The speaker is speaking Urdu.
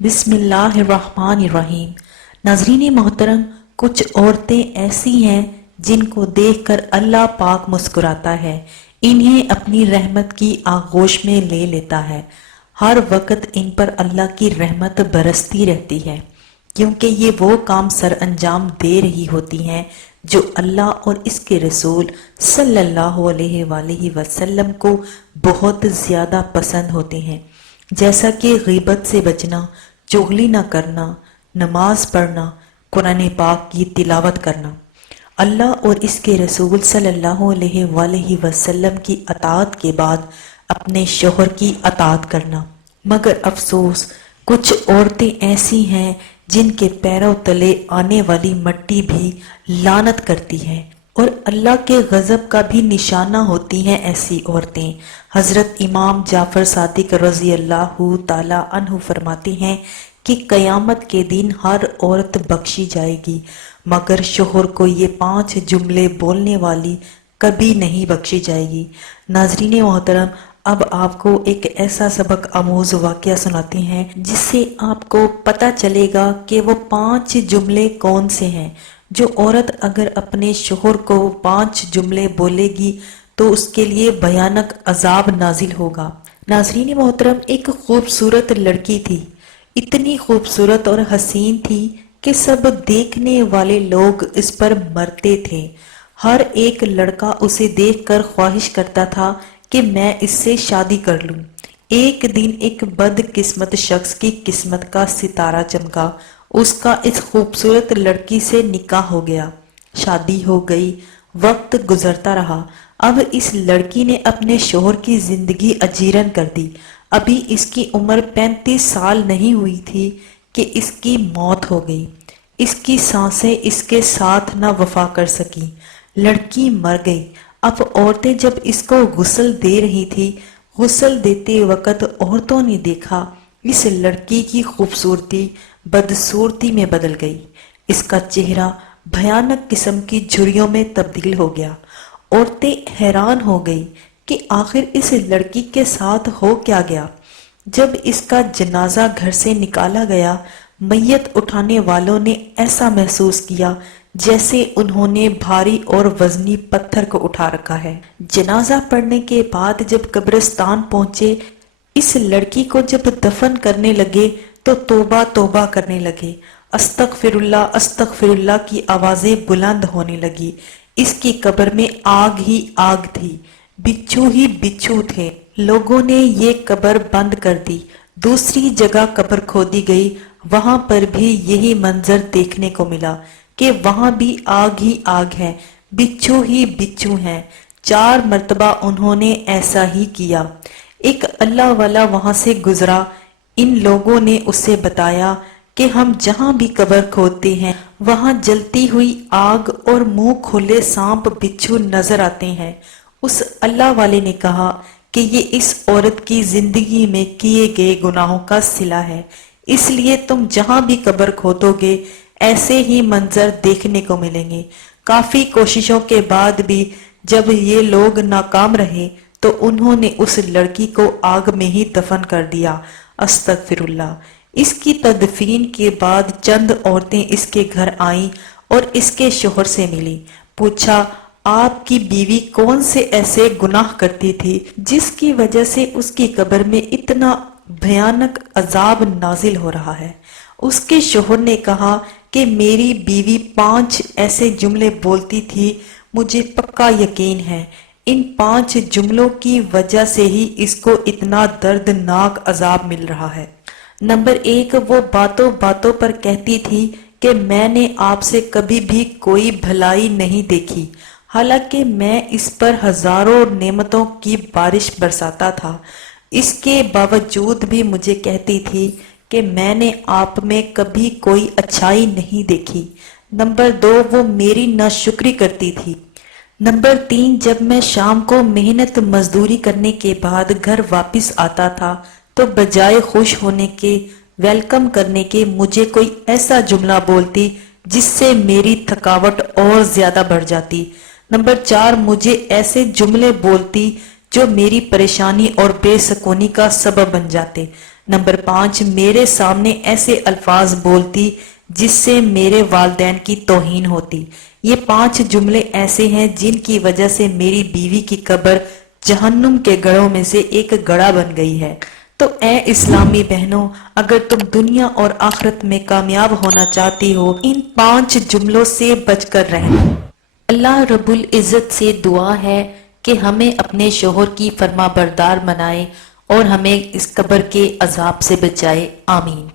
بسم اللہ الرحمن الرحیم۔ ناظرین محترم، کچھ عورتیں ایسی ہیں جن کو دیکھ کر اللہ پاک مسکراتا ہے، انہیں اپنی رحمت کی آغوش میں لے لیتا ہے۔ ہر وقت ان پر اللہ کی رحمت برستی رہتی ہے، کیونکہ یہ وہ کام سر انجام دے رہی ہوتی ہیں جو اللہ اور اس کے رسول صلی اللہ علیہ وآلہ وسلم کو بہت زیادہ پسند ہوتے ہیں، جیسا کہ غیبت سے بچنا، چغلی نہ کرنا، نماز پڑھنا، قرآن پاک کی تلاوت کرنا، اللہ اور اس کے رسول صلی اللہ علیہ وآلہ وسلم کی اطاعت کے بعد اپنے شوہر کی اطاعت کرنا۔ مگر افسوس، کچھ عورتیں ایسی ہیں جن کے پیروں تلے آنے والی مٹی بھی لعنت کرتی ہے اور اللہ کے غضب کا بھی نشانہ ہوتی ہیں ایسی عورتیں۔ حضرت امام جعفر صادق رضی اللہ تعالی عنہ فرماتے ہیں کہ قیامت کے دن ہر عورت بخشی جائے گی، مگر شوہر کو یہ 5 جملے بولنے والی کبھی نہیں بخشی جائے گی۔ ناظرین محترم، اب آپ کو ایک ایسا سبق آموز واقعہ سناتے ہیں جس سے آپ کو پتہ چلے گا کہ وہ 5 جملے کون سے ہیں۔ جو عورت اگر اپنے شوہر کو 5 جملے بولے گی تو اس کے لیے بھیانک عذاب نازل ہوگا۔ ناظرین محترم، ایک خوبصورت لڑکی تھی، اتنی خوبصورت اور حسین تھی کہ سب دیکھنے والے لوگ اس پر مرتے تھے۔ ہر ایک لڑکا اسے دیکھ کر خواہش کرتا تھا کہ میں اس سے شادی کر لوں۔ ایک دن ایک بد قسمت شخص کی قسمت کا ستارہ چمکا، اس کا اس خوبصورت لڑکی سے نکاح ہو گیا، شادی ہو گئی، وقت گزرتا رہا۔ اب اس لڑکی نے اپنے شوہر کی زندگی اجیرن کر دی۔ ابھی اس کی عمر 35 سال نہیں ہوئی تھی کہ اس کی موت ہو گئی۔ اس کی سانسیں اس کے ساتھ نہ وفا کر سکیں، لڑکی مر گئی۔ اب عورتیں جب اس کو غسل دے رہی تھی، غسل دیتے وقت عورتوں نے دیکھا اس لڑکی کی خوبصورتی بدصورتی میں بدل گئی، اس کا چہرہ بھیانک قسم کی جھریوں میں تبدیل ہو گیا۔ عورتیں حیران ہو گئی کہ آخر اس لڑکی کے ساتھ ہو کیا گیا۔ جب اس کا جنازہ گھر سے نکالا گیا، میت اٹھانے والوں نے ایسا محسوس کیا جیسے انہوں نے بھاری اور وزنی پتھر کو اٹھا رکھا ہے۔ جنازہ پڑھنے کے بعد جب قبرستان پہنچے، اس لڑکی کو جب دفن کرنے لگے تو توبہ توبہ کرنے لگے، استغفر اللہ کی آوازیں بلند ہونے لگی۔ اس کی قبر میں آگ ہی آگ تھی، بچھو ہی بچھو تھے۔ لوگوں نے یہ قبر بند کر دی۔ دوسری جگہ قبر کھودی گئی، وہاں پر بھی یہی منظر دیکھنے کو ملا کہ وہاں بھی آگ ہی آگ ہے، بچھو ہی بچھو ہیں۔ 4 مرتبہ انہوں نے ایسا ہی کیا۔ ایک اللہ والا وہاں سے گزرا، ان لوگوں نے اسے بتایا کہ ہم جہاں بھی قبر کھودتے ہیں وہاں جلتی ہوئی آگ اور منہ کھولے سانپ بچھو نظر آتے ہیں۔ اس اللہ والے نے کہا کہ یہ اس عورت کی زندگی میں کیے گئے گناہوں کا صلہ ہے، اس لیے تم جہاں بھی قبر کھودو گے ایسے ہی منظر دیکھنے کو ملیں گے۔ کافی کوششوں کے بعد بھی جب یہ لوگ ناکام رہے تو انہوں نے اس لڑکی کو آگ میں ہی دفن کر دیا۔ استغفر اللہ۔ اس کی تدفین کے بعد چند عورتیں اس کے گھر آئیں اور اس کے شوہر سے ملی۔ پوچھا، آپ کی بیوی کون سے ایسے گناہ کرتی تھی جس کی وجہ سے اس کی قبر میں اتنا بھیانک عذاب نازل ہو رہا ہے؟ اس کے شوہر نے کہا کہ میری بیوی 5 ایسے جملے بولتی تھی، مجھے پکا یقین ہے ان 5 جملوں کی وجہ سے ہی اس کو اتنا دردناک عذاب مل رہا ہے۔ نمبر 1، وہ باتوں باتوں پر کہتی تھی کہ میں نے آپ سے کبھی بھی کوئی بھلائی نہیں دیکھی، حالانکہ میں اس پر ہزاروں نعمتوں کی بارش برساتا تھا۔ اس کے باوجود بھی مجھے کہتی تھی کہ میں نے آپ میں کبھی کوئی اچھائی نہیں دیکھی۔ نمبر 2، وہ میری ناشکری کرتی تھی۔ نمبر 3، جب میں شام کو محنت مزدوری کرنے کے بعد گھر واپس آتا تھا تو بجائے خوش ہونے کے، ویلکم کرنے کے، مجھے کوئی ایسا جملہ بولتی جس سے میری تھکاوٹ اور زیادہ بڑھ جاتی۔ نمبر 4، مجھے ایسے جملے بولتی جو میری پریشانی اور بے سکونی کا سبب بن جاتے۔ نمبر 5، میرے سامنے ایسے الفاظ بولتی جس سے میرے والدین کی توہین ہوتی۔ یہ 5 جملے ایسے ہیں جن کی وجہ سے میری بیوی کی قبر جہنم کے گڑھوں میں سے ایک گڑھا بن گئی ہے۔ تو اے اسلامی بہنوں، اگر تم دنیا اور آخرت میں کامیاب ہونا چاہتی ہو، ان 5 جملوں سے بچ کر رہنا۔ اللہ رب العزت سے دعا ہے کہ ہمیں اپنے شوہر کی فرما بردار بنائے اور ہمیں اس قبر کے عذاب سے بچائے، آمین۔